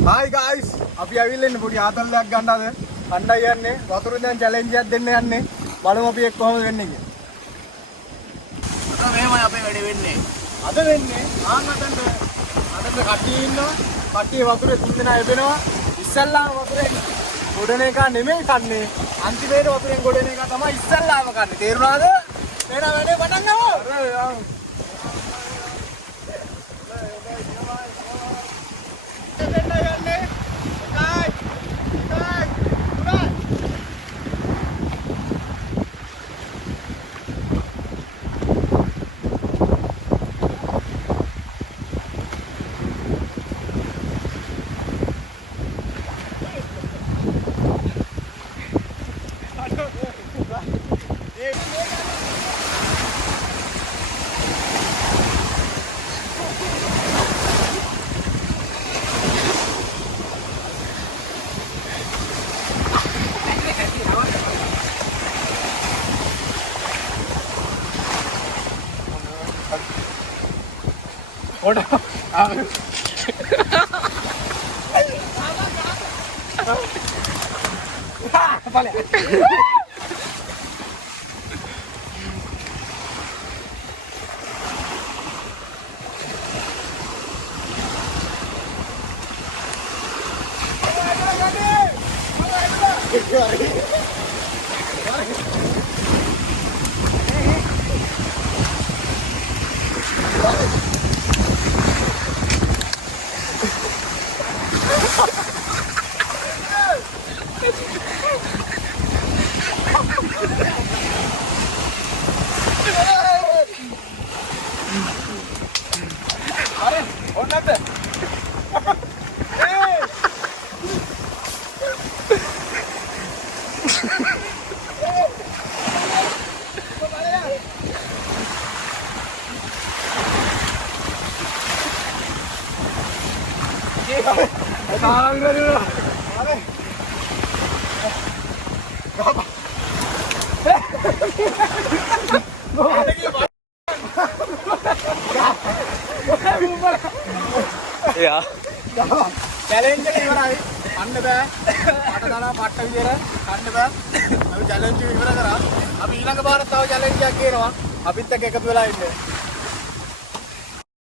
Hi guys, අපි ඇවිල්ලා ඉන්නේ පොඩි ආතල්ලයක් ගන්න අද. අණ්ඩයි යන්නේ වතුරෙන් දැන් චැලෙන්ජ් එකක් දෙන්න යන්නේ. බලමු අපි එක්ක කොහොමද වෙන්නේ කියලා. අද මෙහෙමයි අපේ වැඩේ වෙන්නේ. අද වෙන්නේ අද කට්ටිය ඉන්නවා. කට්ටිය වතුරේ තුන් දෙනා එබෙනවා. ඉස්සල්ලාම වතුරෙන් ගොඩන එක නෙමෙයි කන්නේ. අන්තිමේට වතුරෙන් ගොඩන එක තමයි ඉස්සල්ලාම කන්නේ. තේරුණාද? එහෙනම් වැඩේ පටන් ගමු. Yeah. चैलेंज इवरයි කන්න බෑ මට දාලා පට්ට විදියට කන්න බෑ අපි චැලෙන්ජ් එක ඉවර කරා අපි ඊළඟ පාරත් තව චැලෙන්ජ් එකක් ගේනවා අපිත් එක්ක එකතු වෙලා ඉන්න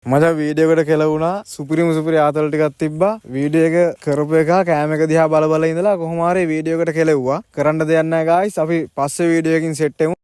මචං වීඩියෝ එකට කෙලවුණා සුපිරි ආතල් ටිකක් තිබ්බා වීඩියෝ එක කරපු එක කැම එක දිහා බල ඉඳලා කොහොම හරි වීඩියෝ එකට කෙලෙව්වා කරන්න දෙයක් නැහැ ගායිස් අපි පස්සේ වීඩියෝ එකකින් සෙට් වෙමු